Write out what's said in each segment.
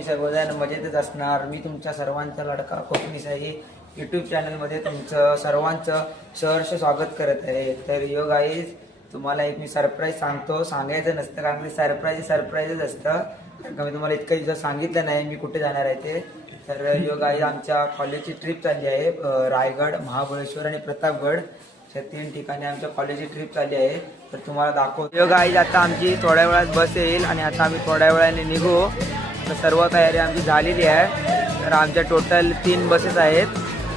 तुम्ही सर्वजण मजेतच असणार। मी तुमच्या सर्वांचा लाडका कोकणी साई यूट्यूब चॅनलमध्ये तुमचं सर्वांचं सहर्ष स्वागत करत आहे। तर यो गाईज तुम्हाला एक मी सरप्राईज सांगतो, सांगायचं नसतं कारण की सरप्राईजच असतं। मी तुम्हाला इतकं दिवस सांगितलं नाही मी कुठे जाणार आहे ते। तर यो गाईज आमच्या कॉलेजची ट्रिप चालली आहे, रायगड, महाबळेश्वर आणि प्रतापगड या 3 ठिकाणी आमच्या कॉलेजची ट्रिप चालली आहे। तर तुम्हाला दाखवतो। यो गाईज आता आमची थोड्या वेळात बस येईल आणि आता आम्ही थोड्या वेळाने निघू। तर सर्व तयारी आमची झालेली आहे। तर आमच्या टोटल 3 बसेस आहेत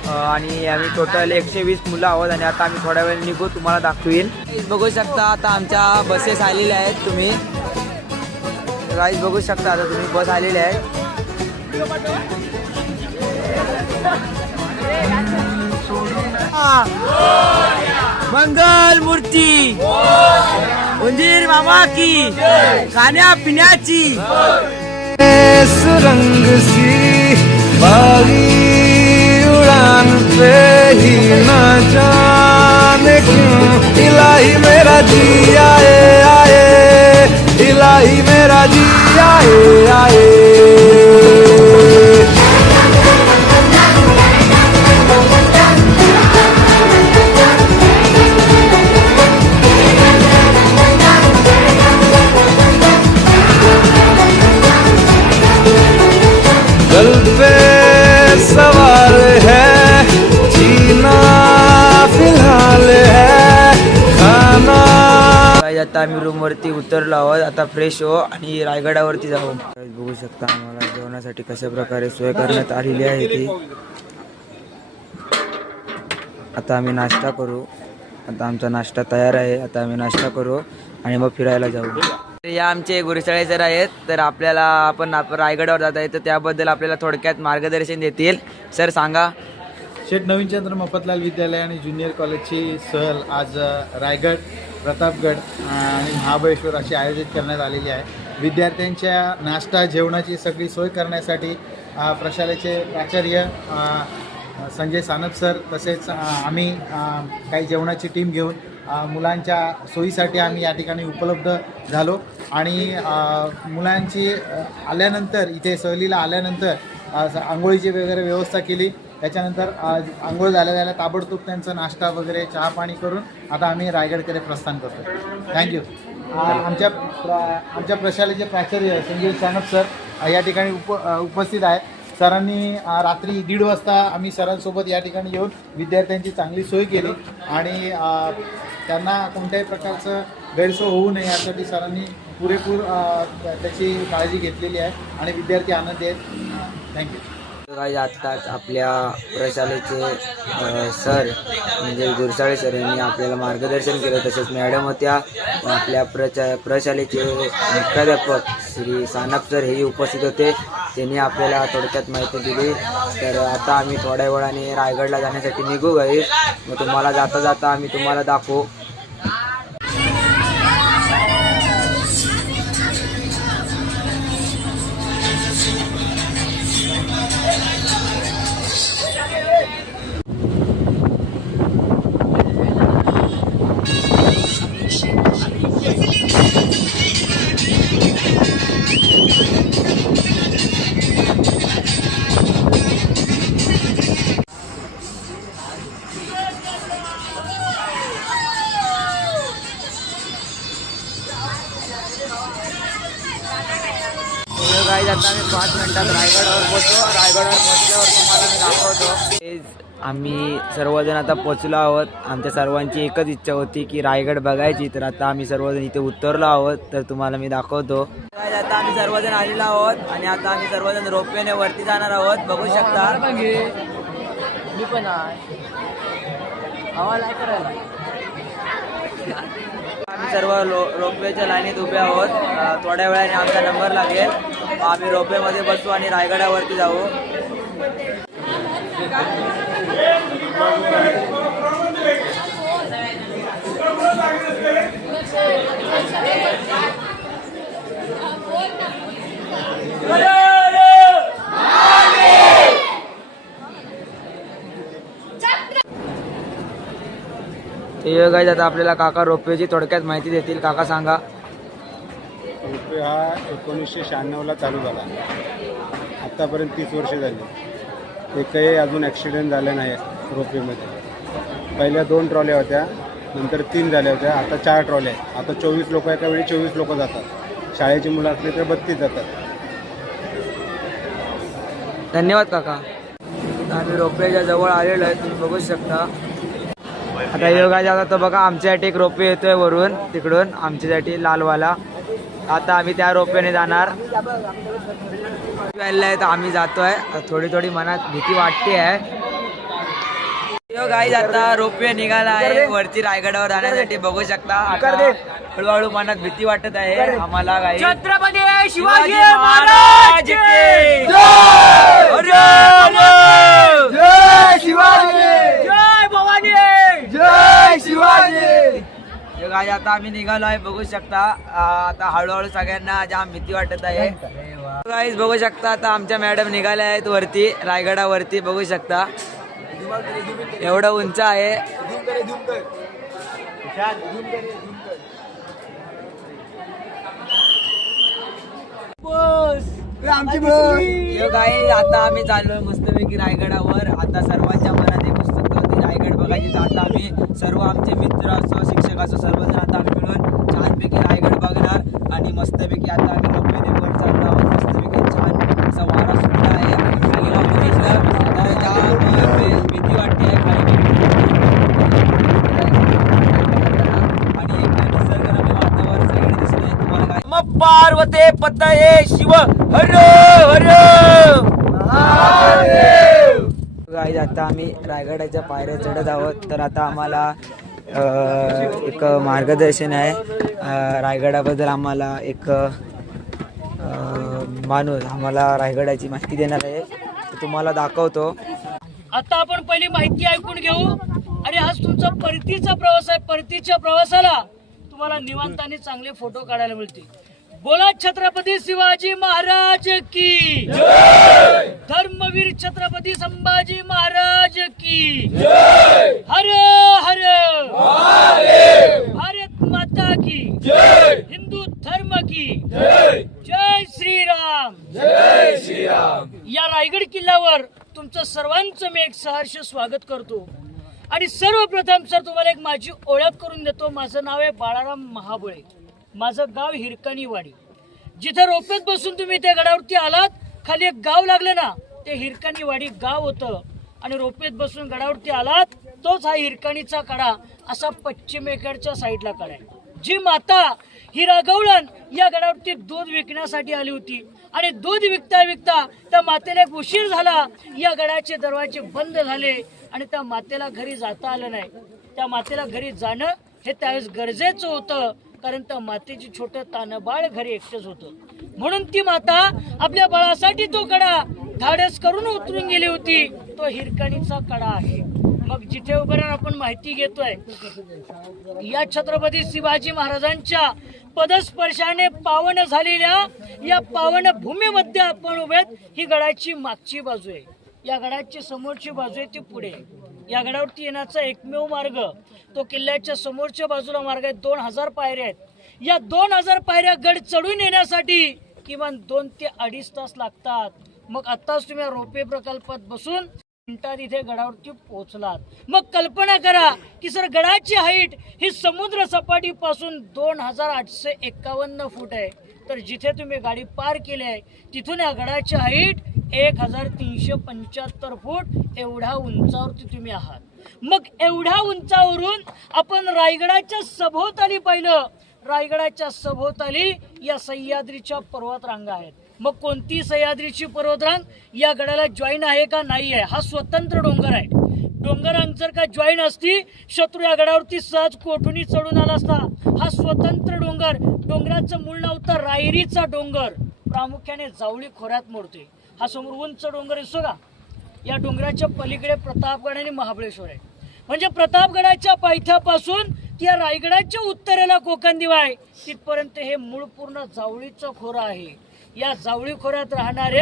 आणि आम्ही टोटल 120 मुलं आहोत आणि आता आम्ही थोड्या वेळ निघू, तुम्हाला दाखवीन। बघू शकता आता आमच्या बसेस आलेल्या आहेत, तुम्ही गाईज बघू शकता आता तुम्ही बस आलेल्या आहेत। मंगल मूर्ती उंदीर मामा की खाण्या पिण्याची सुरंग सी बारी उड़ान पे ही न जाने क्यों इलाही मेरा जी आए आए, इलाही मेरा जी आए आए। गल पे सवार है जीना फिलहाल है खाना। आता आम्ही रूम वरती उतरलो आहोत, आता फ्रेश हो आणि रायगडावरती जाऊ। बघू शकता आम्हाला जेवणासाठी कशा प्रकारे सोय करण्यात आलेली आहे ती। आता आम्ही नाश्ता करू, आता आमचा नाश्ता तयार आहे। आता आम्ही नाश्ता करू आणि मग फिरायला जाऊ। या आमचे गुरुसाळे सर आहेत, तर आपल्याला आपण रायगडावर जात आहे तर त्याबद्दल आपल्याला थोडक्यात मार्गदर्शन देतील। सर सांगा। शेठ नवीनचंद्र मफतलाल विद्यालय आणि ज्युनियर कॉलेजची सहल आज रायगड, प्रतापगड आणि महाबळेश्वर अशी आयोजित करण्यात आलेली आहे। विद्यार्थ्यांच्या नाश्ता जेवणाची सगळी सोय करण्यासाठी प्रशालेचे प्राचार्य संजय सानप सर तसेच आम्ही काही जेवणाची टीम घेऊन मुलांच्या सोयीसाठी आम्ही या ठिकाणी उपलब्ध झालो आणि मुलांची आल्यानंतर इथे सहलीला आल्यानंतर आंघोळीची वगैरे व्यवस्था केली। त्याच्यानंतर आंघोळ झाल्या ताबडतोब त्यांचा नाश्ता वगैरे चहा पाणी करून आता आम्ही रायगडकडे प्रस्थान करतो। थँक्यू। आमच्या प्रशालेचे प्राचार्य संजय सानप सर या ठिकाणी उपस्थित आहेत। सरांनी रात्री 1:30 वाजता आम्ही सरांसोबत या ठिकाणी येऊन विद्यार्थ्यांची चांगली सोय केली आणि त्यांना कोणत्याही प्रकारचं गैरसोय होऊ नये यासाठी सरांनी पुरेपूर त्याची काळजी घेतलेली आहे आणि विद्यार्थी आनंदी आहेत। थँक्यू। आत्ताच आपल्या प्रशालेचे सर म्हणजे गुरुसाळे सर यांनी आपल्याला मार्गदर्शन केलं, तसेच मॅडम होत्या, आपल्या प्रशालेचे मुख्याध्यापक श्री सानप सर हेही उपस्थित होते, त्यांनी आपल्याला थोडक्यात माहिती दिली। तर आता आम्ही थोड्या वेळाने रायगडला जाण्यासाठी निघू गाईस, मग तुम्हाला जाता जाता आम्ही तुम्हाला दाखवू। आता आम्ही 5 मिनिटात रायगडावर पोहोचलो। रायगडावर पोहोचल्यावर तुम्हाला मी दाखवतो। आम्ही सर्वजण आता पोहोचलो आहोत। आमच्या सर्वांची एकच इच्छा होती की रायगड बघायची, तर आता आम्ही सर्वजण इथे उतरलो आहोत, तर तुम्हाला मी दाखवतो। आता आम्ही सर्वजण आलेलो आहोत आणि आता आम्ही सर्वजण रोपवेने वरती जाणार आहोत, बघू शकता। मी पण आम्ही सर्व रोपवेच्या लाईनीत उभे आहोत। थोड्या वेळाने आमचा नंबर लागेल, आम्ही रोपवेमध्ये बसू आणि रायगडावरती जाऊ। हे गाईज आता आपल्याला काका रोपवेची थोडक्यात माहिती देतील। काका सांगा। रोपवे हा 1996 ला चालू झाला आत्तापर्यंत 30 वर्षे झाली. एकही अजून ॲक्सिडेंट झाला नाही रोपवेमध्ये. पहिल्या 2 ट्रॉल्या होत्या, नंतर 3 झाल्या होत्या, आता 4 ट्रॉल्या आहेत. आता 24 लोक एका वेळी 24 लोक जातात. शाळेची मुलं असली तर 32 जातात. धन्यवाद काका. आम्ही रोपवेच्या जवळ आलेलो आहे, तुम्ही बघू शकता. आता योगाच्या आता तर बघा आमच्यासाठी एक रोपवे येतोय वरून तिकडून आमच्यासाठी लालवाला. आता आम्ही त्या रोपवेने जाणार. आहे तर आम्ही जातोय. थोडी थोडी मनात भीती वाटते आहे. गाईज आता रोपवे निघाला आहे वरती रायगडावर जाण्यासाठी. बघू शकता आता हळूहळू मनात भीती वाटत आहे आम्हाला. गाई छत्रपती शिवाजी महाराज की जय! जय शिवाजी! जय भवानी! जय शिवाजी! गाई आता आम्ही निघालो आहे, बघू शकता. आता हळूहळू सगळ्यांना जाम भीती वाटत आहे. गाईज बघू शकता आता आमच्या मॅडम निघाल्या आहेत वरती रायगडावरती. बघू शकता एवढं उंच आहे. गाईज आता आम्ही चाललोय मस्तपैकी रायगडावर. आता सर्वांच्या मनात एक उत्सुकता होती रायगड बघायची. तर आता आम्ही सर्व आमचे मित्र असो शिक्षक असो सर्वजण आता आम्ही मिळून छानपैकी रायगड बघणार. आणि मस्तपैकी आता आम्ही रोपवेने वर चढलो आहोत. मस्तपैकी छान असा वारा सुटला आहे. खाली राहून बघितलं तर जाम भीती वाटते आहे खाली. आणि एक निसर्गरम्य वातावरण सगळे दिसत आहे तुम्हाला. काय मग पार्वते पतये शिव हर हर महादेव. गाईज आता आम्ही रायगडाच्या पायऱ्या चढत आहोत. तर आता आम्हाला एक मार्गदर्शन आहे रायगडाबद्दल. आम्हाला एक माणूस आम्हाला रायगडाची माहिती देणार आहे, ते तुम्हाला दाखवतो. आता आपण पहिली माहिती ऐकून घेऊ आणि आज तुमचा परतीचा प्रवास आहे. परतीच्या प्रवासाला तुम्हाला निवांताने चांगले फोटो काढायला मिळतील. बोला छत्रपती शिवाजी महाराज की जय! धर्मवीर छत्रपती संभाजी महाराज की जय! हर हर महादेव! भारत माता की जय! हिंदू धर्म की जय! जय श्रीराम! जय श्रीराम! या रायगड किल्ल्यावर तुमचं सर्वांचं मी एक सहर्ष स्वागत करतो. आणि सर्वप्रथम सर तुम्हाला एक माझी ओळख करून देतो. माझं नाव आहे बाळाराम महाबळे. माझं गाव हिरकणीवाडी. जिथे रोपेत बसून तुम्ही त्या गडावरती आलात, खाली एक गाव लागलं ना, ते हिरकणीवाडी गाव होतं. आणि रोपेत बसून गडावरती आलात तोच हा हिरकणीचा कडा असा पश्चिमेकडच्या साईडला कडा आहे. जी माता हिरा गवळण या गडावरती दूध विकण्यासाठी आली होती. आणि दूध विकता विकता त्या मातेला एक उशीर झाला. या गडाचे दरवाजे बंद झाले आणि त्या मातेला घरी जाता आलं नाही. त्या मातेला घरी जाणं हे त्यावेळेस गरजेचं होतं, कारण त्या मातेची छोटं तानबाळ घरी एकटंच होतं. म्हणून ती माता आपल्या बाळासाठी तो कडा धाडस करून उतरून गेली होती. तो हिरकणीचा कडा आहे. मग जिथे उभं राहून आपण माहिती घेतोय, या छत्रपती शिवाजी महाराजांच्या पदस्पर्शाने पावन झालेल्या या पावन भूमीमध्ये आपण उभेत. ही गडाची मागची बाजू आहे. या गडाची समोरची बाजू आहे ती पुढे. या गडावरती येण्याचा एकमेव मार्ग तो किल्ल्याच्या समोरच्या बाजूला मार्ग आहे. 2000 पायऱ्या आहेत. या 2000 पायऱ्या गड चढून येण्यासाठी किमान 2 ते 2.5 तास लागतात. मग आत्ताच तुम्ही रोपवे प्रकल्पात बसून मिनिटात इथे गडावरती पोहोचलात. मग कल्पना करा की सर गडाची हाईट ही समुद्र सपाटीपासून 2851 फूट आहे. तर जिथे तुम्ही गाडी पार केली आहे तिथून या गडाची हाईट 1375 फूट एवढ्या उंचावरती तुम्ही आहात. मग एवढ्या उंचावरून आपण रायगडाच्या सभोवताली पाहिलं. रायगडाच्या सभोवताली या सह्याद्रीच्या पर्वत रांगा आहेत. मग कोणती सह्याद्रीची पर्वतरांग या गडाला जॉईन आहे का? नाही आहे. हा स्वतंत्र डोंगर आहे. डोंगरांग जर का जॉईन असती, शत्रू या गडावरती सहज कोठूनही चढून आला असता. हा स्वतंत्र डोंगर. डोंगराचं मूळ नाव तर रायरीचा डोंगर. प्रामुख्याने जावळी खोऱ्यात मोडते. हा समोर उंच डोंगर दिसतो का? या डोंगराच्या पलीकडे प्रतापगड आणि महाबळेश्वर आहे. म्हणजे प्रतापगडाच्या पायथ्यापासून त्या रायगडाच्या उत्तरेला कोकणदिवा आहे, तिथपर्यंत हे मूळ पूर्ण जावळीचं खोरं आहे. या जावळी खोऱ्यात राहणारे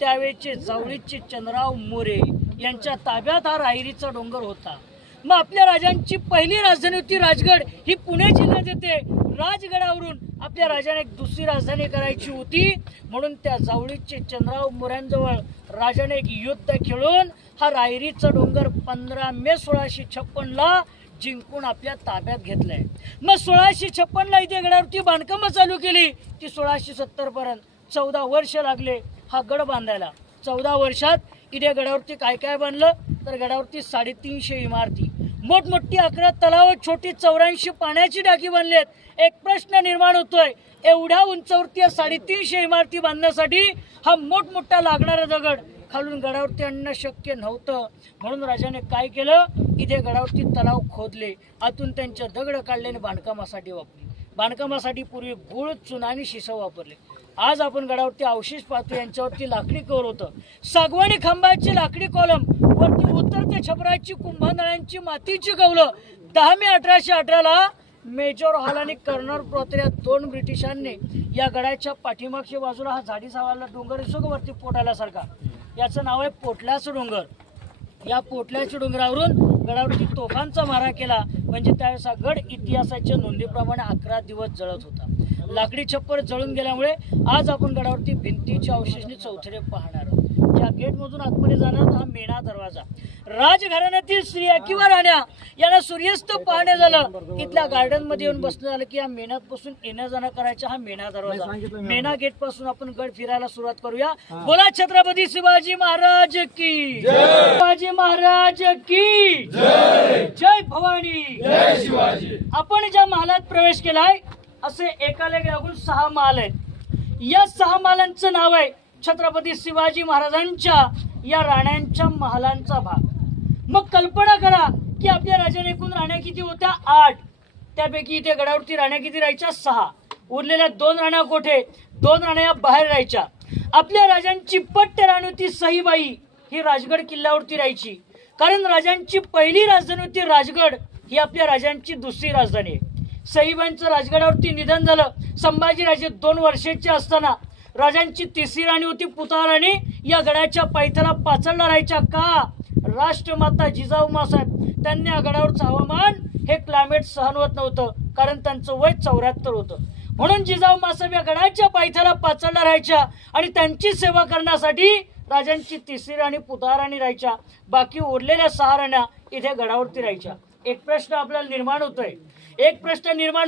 त्यावेळेचे जावळीचे चंद्रराव मोरे यांच्या ताब्यात हा रायरीचा डोंगर होता. मग आपल्या राजांची पहिली राजधानी होती राजगड. ही पुणे जिल्ह्यात येते. राजगडावरून आपल्या राजाने एक दुसरी राजधानी करायची होती, म्हणून त्या जावळीचे चंद्राव मोऱ्यांजवळ राजाने एक युद्ध खेळून हा रायरीचा डोंगर 15 मे 1656 जिंकून आपल्या ताब्यात घेतलाय. मग 1656 इथे गडावरती बांधकामं चालू केली ती 1670 पर्यंत 14 वर्ष लागले हा गड बांधायला. 14 वर्षात इथे गडावरती काय काय बांधलं तर गडावरती 350 इमारती, मोठमोठी 11 तलाव, छोटी 84 पाण्याची टाकी बांधलेत. एक प्रश्न निर्माण होतोय, एवढ्या उंचावरती 350 इमारती बांधण्यासाठी हा मोठमोठा लागणारा दगड खालून गडावरती आणणं शक्य नव्हतं. म्हणून राजाने काय केलं, इथे गडावरती तलाव खोदले, आतून त्यांच्या दगड काढले आणि बांधकामासाठी वापरले. बांधकामासाठी पूर्वी गुळ, चुना आणि शिसं वापरले. आज आपण गडावरती अवशेष पाहतो, यांच्यावरती लाकडी कवर होतं, सागवानी खांबाची लाकडी कॉलम, वरती उतरत्या छपराची कुंभनळ्यांची मातीची कौलं. 10 मे 1818 मेजर हॉल आणि कर्नल प्रोथर या 2 ब्रिटिशांनी या गडाच्या पाठीमागच्या बाजूला हा झाडी सावरला डोंगर दिसतो का वरती पोटाल्यासारखा, याचं नाव आहे पोटल्याचं डोंगर. या पोटल्याच्या डोंगरावरून गडावरती तोफांचा मारा केला, म्हणजे त्यावेळेस हा गड इतिहासाच्या नोंदीप्रमाणे 11 दिवस जळत होता. लाकडी छप्पर जळून गेल्यामुळे आज आपण गडावरती भिंतीच्या अवशेषणी चौथरे पाहणार आहोत. ज्या गेटमधून आतमध्ये जाणार हा मेणा दरवाजा. राजघराण्यातील स्त्रिया किंवा राण्या यांना सूर्यास्त पाहणे झालं, इथल्या गार्डन मध्ये येऊन बसणं झालं की या मेणात बसून येणं जाणं करायचं हा मेणा दरवाजा. मेणा गेट पासून आपण गड फिरायला सुरुवात करूया. बोला छत्रपती शिवाजी महाराज की जय, शिवाजी महाराज की जय, जय भवानी, जय शिवाजी. आपण ज्या महालात प्रवेश केलाय असे एकाला लागून 6 महाल आहेत. या 6 महालांचं नाव आहे छत्रपती शिवाजी महाराजांच्या या राण्यांच्या महालांचा भाग. मग कल्पना करा की आपल्या राजाने एकूण राण्या किती होत्या? 8. त्यापैकी इथे गडावरती राण्या किती राहायच्या? 6. उरलेल्या 2 राण्या कोठे? 2 राण्या या बाहेर राहायच्या. आपल्या राजांची पट्ट राणी होती सईबाई, ही राजगड किल्ल्यावरती राहायची, कारण राजांची पहिली राजधानी होती राजगड, ही आपल्या राजांची दुसरी राजधानी आहे. सईबाईंचं राजगडावरती निधन झालं. संभाजीराजे 2 वर्षाचे असताना राजांची तिसरी राणी होती पुताराणी, या गडाच्या पायथ्याला पाचडला राहायच्या. का? राष्ट्रमाता जिजाऊमासाहेब त्यांनी या गडावरचं हवामान हे क्लायमेट सहन होत नव्हतं, कारण त्यांचं वय 74 होतं. म्हणून जिजाऊमासाहेब या गडाच्या पायथ्याला पाचडला राहायच्या आणि त्यांची सेवा करण्यासाठी राजांची तिसरी राणी पुताराणी राहायच्या. बाकी उरलेल्या 6 राण्या इथे गडावरती राहायच्या. एक प्रश्न आपल्याला निर्माण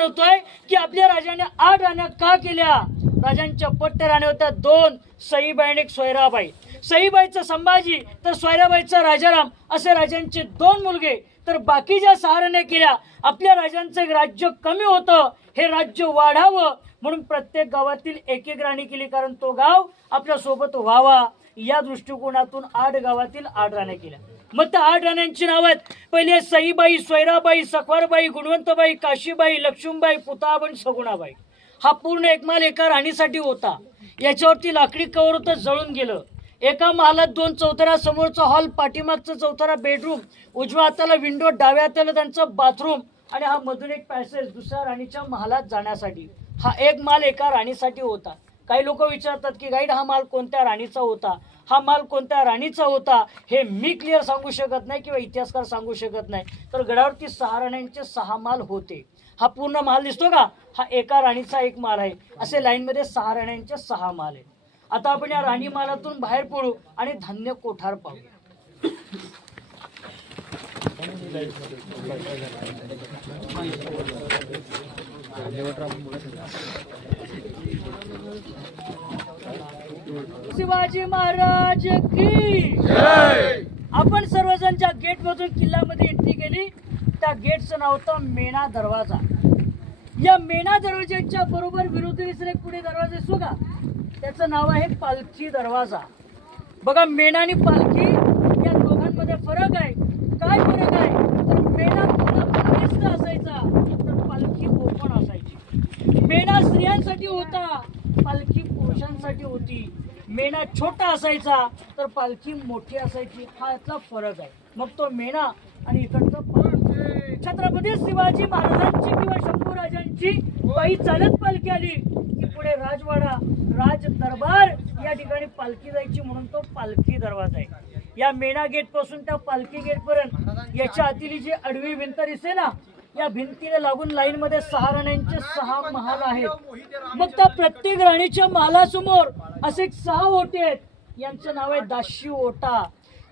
होतोय की आपल्या राजाने 8 राण्या का केल्या? राजांच्या पट्ट राण्या होत्या 2, सईबाई आणि सोयराबाई. सईबाईचा संभाजी तर सोयराबाईचा राजाराम असे राजांचे 2 मुलगे. तर बाकी ज्या 6 राण्या केल्या, आपल्या राजांचं एक राज्य कमी होतं, हे राज्य वाढावं म्हणून प्रत्येक गावातील एक राणी केली, कारण तो गाव आपल्या सोबत व्हावा या दृष्टिकोनातून 8 गावातील 8 राण्या केल्या. मग त्या 8 राण्यांची नाव आहेत. पहिले सईबाई, सोयराबाई, सखवारबाई, गुणवंतबाई, काशीबाई, लक्ष्मीबाई, पुताबाई, सगुणाबाई. हा पूर्ण एक माल एका राणीसाठी होता. याच्यावरती लाकडी कवर होतं, जळून गेलं. एका महालात 2 चौथऱ्या, समोरचा हॉल, पाठीमागचा चौथरा बेडरूम, उजव्या हाताला विंडो, डाव्या हाताला त्यांचं बाथरूम आणि हा मधून एक पॅसेज दुसऱ्या राणीच्या महालात जाण्यासाठी. हा एक माल एका राणीसाठी होता. काही लोक विचारतात की गाईड हा माल कोणत्या राणीचा होता, हा माल कोणत्या राणीचा होता, हे मी क्लिअर सांगू शकत नाही किंवा इतिहासकार सांगू शकत नाही. तर गडावरती 6 राण्यांचे 6 माल होते. हा पूर्ण माल दिसतो का? हा एका राणीचा एक माल आहे. असे लाईन मध्ये 6 राण्यांचे 6 माल आहे. आता आपण या राणी मालातून बाहेर पडू आणि धान्य कोठार पाहूया. शिवाजी महाराज की जय. आपण सर्वजण ज्या गेट मधून किल्ल्यामध्ये एंट्री केली त्या गेटचं नाव होतं मेणा दरवाजा. या मेणा दरवाजाच्या बरोबर विरुद्ध दिसले पुढे दरवाजा दिसतो का? त्याचं नाव आहे पालखी दरवाजा. बघा, मेणा आणि पालखी या दोघांमध्ये फरक आहे. काय फरक आहे? तर मेणा पूर्ण बंदिस्त असायचा, तर पालखी ओपन असायची. मेणा स्त्रियांसाठी होता, पालखी पुरुषांसाठी होती. मेणा छोटा असायचा तर पालखी मोठी असायची. हा यातला फरक आहे. मग तो मेणा आणि इकडचा पालखी. छत्रपती शिवाजी महाराजांची किंवा शंभूराजांची पायी चालत पालखी आली की पुढे राजवाडा, राज दरबार या ठिकाणी पालखी जायची, म्हणून तो पालखी दरवाजा आहे. या मेणा गेट पासून त्या पालखी गेट पर्यंत याच्या आतील जी आडवी भिंत दिसते ना, या भिंतीला लागून लाईन मध्ये 6 राण्यांचे 6 महाल आहेत. मग त्या प्रत्येक राणीच्या महालासमोर असे 6 ओटे आहेत. यांचं नाव आहे दाशी ओटा.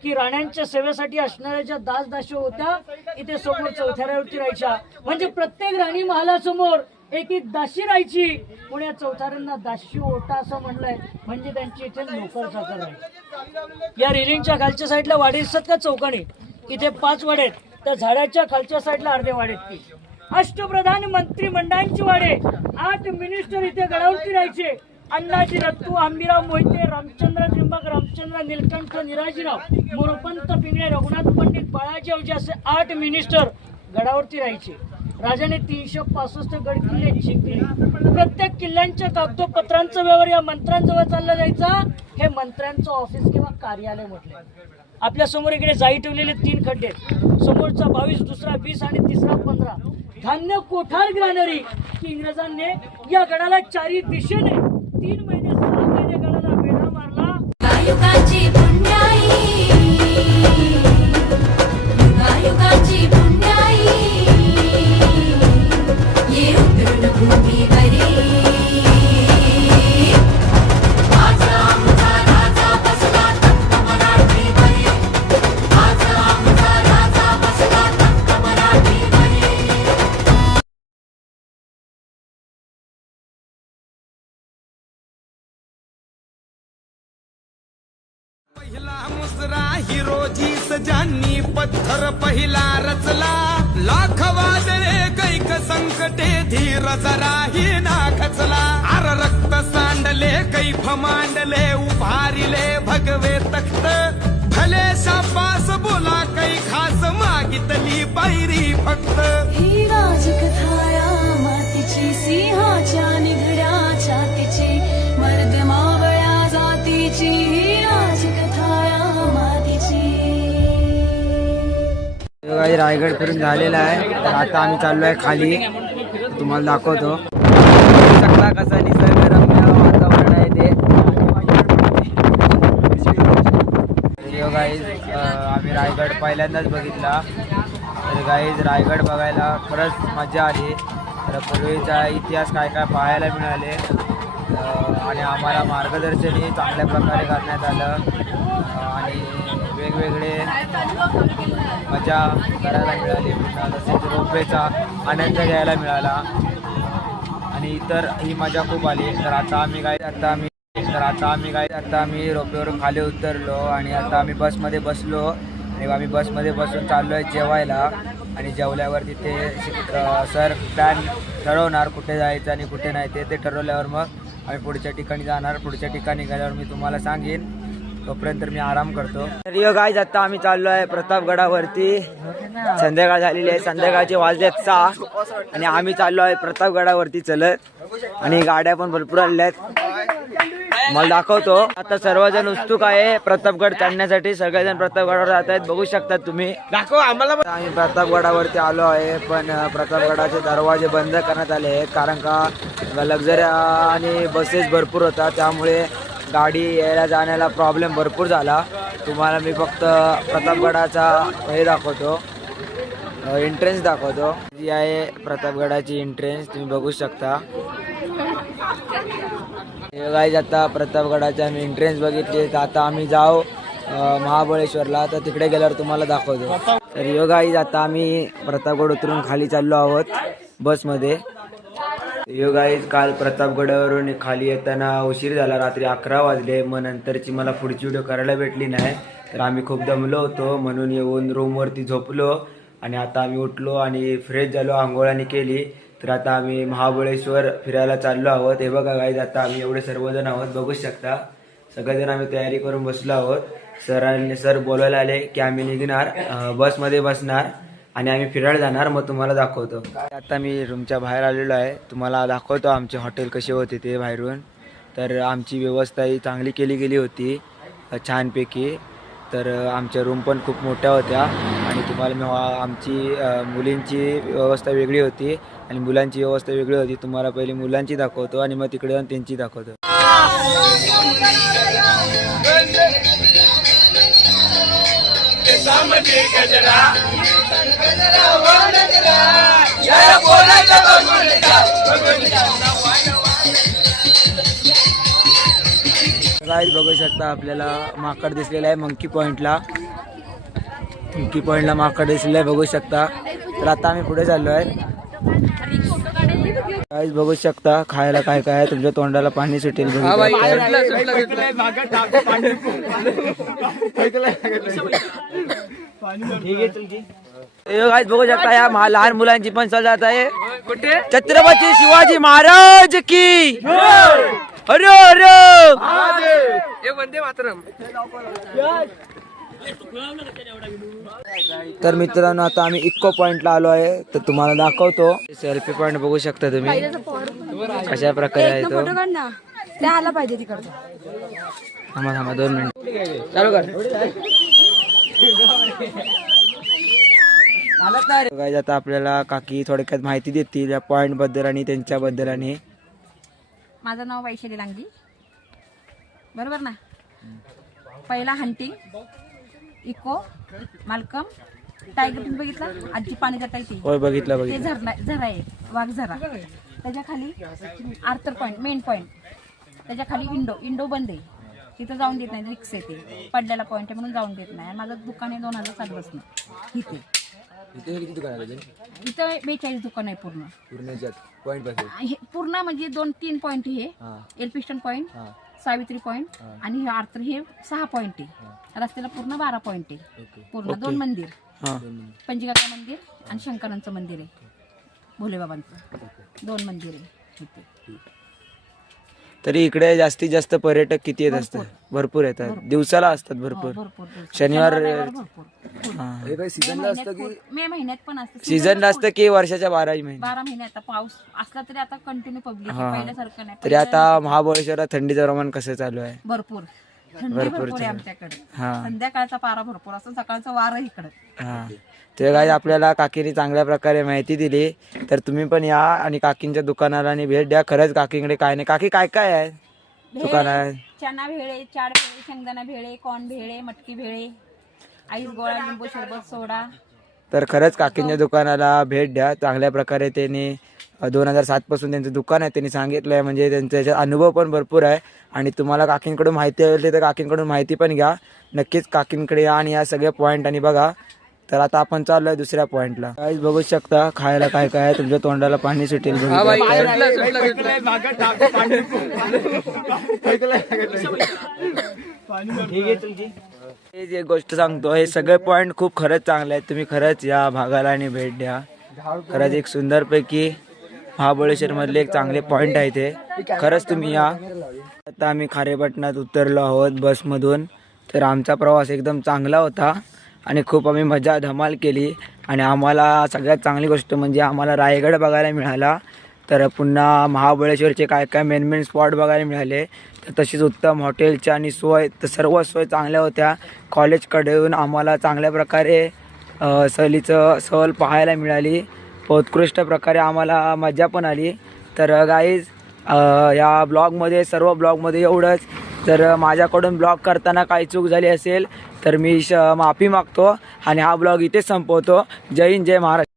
की राण्यांच्या सेवेसाठी असणाऱ्या ज्या दासी होत्या इथे समोर चौथऱ्यावरती राहायच्या. म्हणजे प्रत्येक राणी महालासमोर एक एक दासी राहायची. पण या चौथऱ्यांना दाशी ओटा असं म्हणलंय म्हणजे त्यांची इथे नोकर चाकर आहे. या रेलिंगच्या खालच्या साईडला वाडे दिसतात का चौकाने, इथे 5 वाडे आहेत. त्या झाडाच्या खालच्या साईडला अर्धे वाडे आहेत. की अष्टप्रधान मंत्रिमंडळांची वाडे, 8 मिनिस्टर इथे गडावरती राहायचे. अण्णाजी दत्तू, आंबीराव मोहिते, रामचंद्र त्रिंबक, रामचंद्र नीलकंठ निराजीराव, मोरपंत पिंगळे, रघुनाथ पंडित, बाळाजी अवजी असे 8 मिनिस्टर गडावरती राहायचे. राजाने 365 गड किल्ले जिंकले. प्रत्येक किल्ल्यांच्या कागदोपत्रांचा व्यवहार या मंत्र्यांजवळ चालला जायचा. हे मंत्र्यांचं ऑफिस किंवा कार्यालय म्हटलं. आपल्या समोर इकडे जाई ठेवलेले 3 खड्डे, समोरचा 22, दुसरा 20 आणि तिसरा 15. धान्य कोठार ग्रॅनरी. की इंग्रजांनी या गडाला 4 दिशेने 3 महिने 6 महिने गडाला वेढा मारला. युगायुगाची पुण्याई, युगायुगाची पुण्याई, ये उतरून भूमीवरी. आज आमचा राजा बसला तख्त मराठीवरी, आज आमचा राजा बसला तख्त मराठीवरी. पहिला मुसरा हिरोजी ज्यांनी पत्थर पहिला रचला. लाख वादळे कैक संकटे धीर जराही ना खचला. अर रक्त सांडले कैफ मांडले उभारिले भगवे तख्त. भले शाबास बोला कै खास मागितली पायरी फक्त. ही राजकथाया मातीची, सिंहाच्या निधड्या छातीची, मर्द मावळ्या जातीची. ही राजकथाया मातीची. काही रायगड फिरून झालेला आहे. तर आता आम्ही चाललो आहे खाली, तुम्हाला दाखवतो. सगळा कसा निसर्गरम्य वातावरण आहे ते. गाईज आम्ही रायगड पहिल्यांदाच बघितला. तर गाईज रायगड बघायला खरंच मजा आली. तर पूर्वीचा इतिहास काय काय पाहायला मिळाले आणि आम्हाला मार्गदर्शनही चांगल्या प्रकारे करण्यात आलं आणि वेगवेगळे मजा करायला मिळाली. तसेच रोपवेचा आनंद घ्यायला मिळाला आणि इतर ही मजा खूप आली. तर आता आम्ही रोपवेवरून खाली उतरलो आणि आता आम्ही बसमध्ये बसलो आणि आम्ही बसमध्ये बसून चाललो आहे जेवायला. आणि जेवल्यावर तिथे सर प्लॅन ठरवणार कुठे जायचं आणि कुठे नाही ते ठरवल्यावर मग आम्ही पुढच्या ठिकाणी जाणार. पुढच्या ठिकाणी गेल्यावर मी तुम्हाला सांगेन. तोपर्यंत मी आराम करतो. तर यो गाईज आता आम्ही चाललो आहे प्रतापगडावरती. संध्याकाळ झालेली आहे, संध्याकाळचे वाजलेत 6 आणि आम्ही चाललो आहे प्रतापगडावरती चलत. आणि गाड्या पण भरपूर आलेल्या आहेत, मला दाखवतो. आता सर्वजण उत्सुक आहे प्रतापगड चढण्यासाठी. सगळेजण प्रतापगडावर जात आहेत, बघू शकतात तुम्ही. दाखव आम्हाला. आम्ही प्रतापगडावरती आलो आहे पण प्रतापगडाचे दरवाजे बंद करण्यात आले आहेत कारण का लक्झरी आणि बसेस भरपूर होता, त्यामुळे गाडी यायला जाण्याला प्रॉब्लेम भरपूर झाला. तुम्हाला मी फक्त प्रतापगडाचा हे दाखवतो, एंट्रन्स दाखवतो. जी आहे प्रतापगडाची एंट्रन्स, तुम्ही बघू शकता. गाईज आता प्रतापगडाची आम्ही एंट्रन्स बघितली. तर आता आम्ही जाऊ महाबळेश्वरला, तर तिकडे गेल्यावर तुम्हाला दाखवतो. तर यो गाईज आता आम्ही प्रतापगड उतरून खाली चाललो आहोत बसमध्ये. यो गाईज काल प्रतापगडावरून खाली येताना उशीर झाला, रात्री 11 वाजले. मग नंतरची मला पुढची व्हिडिओ करायला भेटली नाही. तर आम्ही खूप दमलो होतो म्हणून येऊन रूमवरती झोपलो आणि आता आम्ही उठलो आणि फ्रेश झालो, आंघोळाने केली. तर आता आम्ही महाबळेश्वर फिरायला चाललो आहोत. हे बघा गाईज आता आम्ही एवढे सर्वजण आहोत, बघू शकता. सगळेजण आम्ही तयारी करून बसलो आहोत. सर बोलायला आले की आम्ही निघणार, बसमध्ये बसणार आणि आम्ही फिरायला जाणार, मग तुम्हाला दाखवतो. आता मी रूमच्या बाहेर आलेलो आहे, तुम्हाला दाखवतो आमचे हॉटेल कसे होते ते बाहेरून. तर आमची व्यवस्था ही चांगली केली गेली होती छानपैकी. तर आमच्या रूम पण खूप मोठ्या होत्या आणि तुम्हाला मी आमची मुलींची व्यवस्था वेगळी होती आणि मुलांची व्यवस्था वेगळी होती. तुम्हाला पहिले मुलांची दाखवतो आणि मग तिकडे जाऊन त्यांची दाखवतो. गजरा गाईज बघू शकता आपल्याला माकड दिसलेला आहे मंकी पॉइंटला. माकड दिसलेलं आहे बघू शकता. तर आता आम्ही पुढे चाललो आहे. गाईज बघू शकता खायला काय काय आहे. तुमच्या तोंडाला पाणी सुटेल. गाईज बघू शकता या लहान मुलांची पण सहल जात आहे. कुठे? छत्रपती शिवाजी महाराज की अरे वंदे मातरम. तर मित्रांनो आता आम्ही इको पॉइंटला आलो आहे. तर तुम्हाला दाखवतो. सेल्फी पॉइंट बघू शकता तुम्ही कशा प्रकारे आहे तो. आला पाहिजे तिकडचं. थांबा 2 मिनिट चालू कर. गाईज आता आपल्याला काकी थोडक्यात माहिती देतील या पॉइंट बद्दल आणि त्यांच्याबद्दल. आणि माझं नाव वैशाली लांगी, बरोबर ना. पहिला हंटिंग, इको, मालकम, टायगर तुम्ही बघितला आजी पाणी जाता येते होय बघितलं ते बघितलं. झरा आहे, वाघ झरा. त्याच्या खाली आर्थर पॉइंट, मेन पॉइंट. त्याच्या खाली इंडो बंद आहे, तिथं जाऊन देत नाही. रिक्स येते, पडलेला पॉइंट आहे म्हणून जाऊन देत नाही. माझं दुकान आहे 2007 बसणं इथे. इथं 42 दुकान आहे पूर्ण. पूर्ण म्हणजे 2-3 पॉइंट हे एल्फिस्टन पॉइंट, सावित्री पॉइंट आणि हे आर्थर हे 6 पॉइंट आहे. रस्त्याला पूर्ण 12 पॉइंट आहे. पूर्ण 2 मंदिर, पंचगंगा मंदिर आणि शंकरांचं मंदिर आहे. भोलेबाबांचं 2 मंदिर आहे इथे. तरी इकडे जास्तीत जास्त पर्यटक किती येत असतात? भरपूर येतात. दिवसाला असतात भरपूर. शनिवार सीझनला असतं की मे महिन्यात पण असतं. सीझनला असतं की वर्षाच्या 12 महिने? 12 महिने. आता पाऊस असला तरी आता कंटिन्यू पब्लिक पहिल्यासारखं नाही. तरी आता महाबळेश्वरात थंडीचं प्रमाण कसं चालू आहे? भरपूर थंडी भरपूर आहे आमच्याकडे. संध्याकाळचा पारा भरपूर असं, सकाळचं वारं इकडं. ते काय आपल्याला काकीने चांगल्या प्रकारे माहिती दिली. तर तुम्ही पण या आणि काकींच्या दुकानाला आणि भेट द्या. खरंच काकीकडे काय नाही. काकी काय काय आहे दुकानात? चना भेळे, चाट भेळे, शेंगदाणा भेळे, कॉर्न भेळे, मटकी भेळे, आईस गोळा, लिंबू सरबत, सोडा. तर खरंच काकींच्या दुकानाला भेट द्या. चांगल्या प्रकारे त्यांनी 2007 पासून त्यांचं दुकान आहे त्यांनी सांगितलंय. म्हणजे त्यांचा याच्यात अनुभव पण भरपूर आहे. आणि तुम्हाला काकींकडून माहिती हवी तर काकींकडून माहिती पण घ्या. नक्कीच काकींकडे या आणि या सगळ्या पॉईंट आणि बघा. तर आता आपण चाललोय दुसऱ्या पॉइंटला. काहीच बघू शकता खायला काय काय आहे. तुमच्या तोंडाला पाणी सुटेल. एक गोष्ट सांगतो, हे सगळे पॉइंट खूप खरंच चांगले आहेत. तुम्ही खरंच या भागाला आणि भेट द्या. खरंच एक सुंदर पैकी महाबळेश्वर मधले एक चांगले पॉइंट आहे ते. खरंच तुम्ही या. आता आम्ही खारेपटणात उतरलो आहोत बसमधून. तर आमचा प्रवास एकदम चांगला होता आणि खूप आम्ही मजा धमाल केली. आणि आम्हाला सगळ्यात चांगली गोष्ट म्हणजे आम्हाला रायगड बघायला मिळाला. तर पुन्हा महाबळेश्वरचे काय काय मेन स्पॉट बघायला मिळाले. तर तशीच उत्तम हॉटेलच्या आणि सोय, तर सर्व सोय चांगल्या होत्या. कॉलेजकडून आम्हाला चांगल्या प्रकारे सहल पाहायला मिळाली. उत्कृष्ट प्रकारे आम्हाला मजा पण आली. तर गाईज या ब्लॉगमध्ये सर्व ब्लॉगमध्ये एवढंच. जर माझ्याकडून ब्लॉग करताना काही चूक झाली असेल तर मी माफी मागतो आणि हा ब्लॉग इथेच संपवतो. जय हिंद, जय महाराष्ट्र.